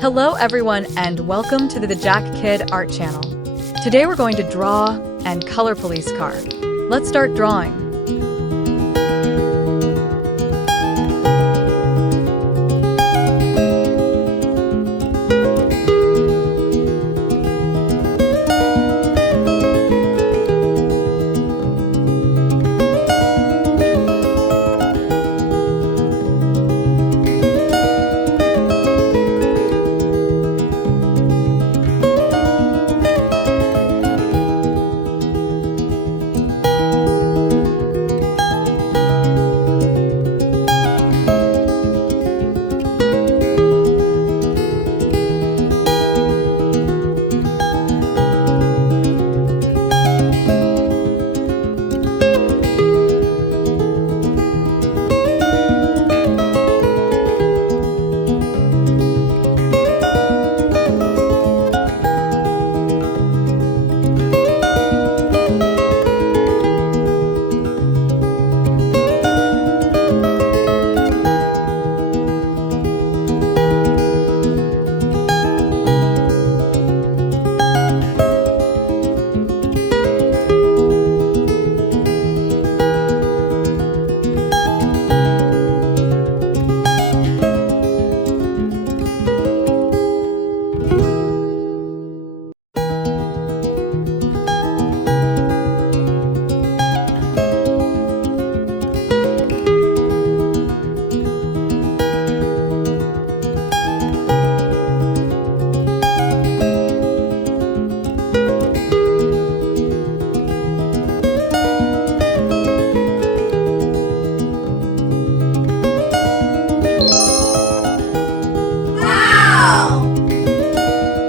Hello everyone and welcome to the Jack Kid Art Channel. Today we're going to draw and color police car. Let's start drawing.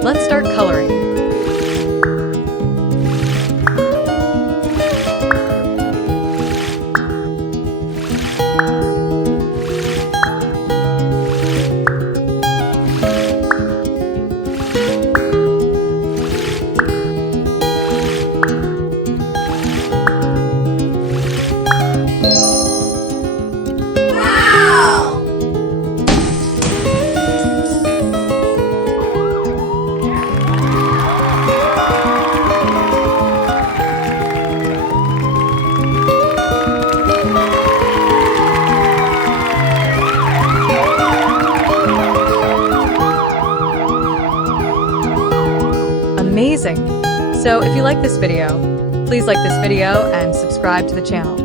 Let's start coloring. Amazing! So if you like this video, please like this video and subscribe to the channel.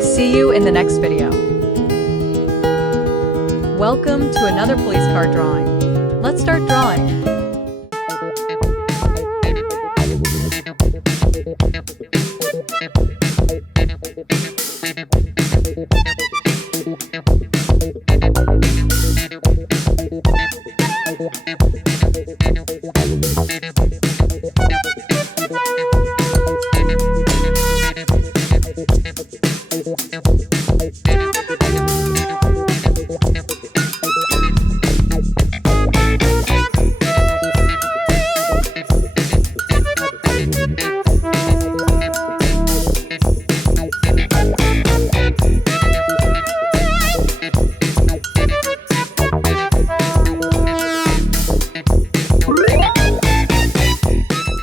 See you in the next video. Welcome to another police car drawing. Let's start drawing.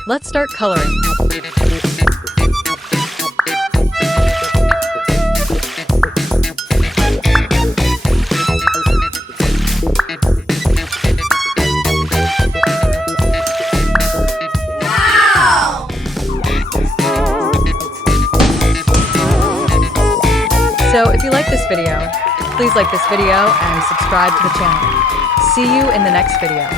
Let's start coloring. Wow! So if you like this video, please like this video and subscribe to the channel. See you in the next video.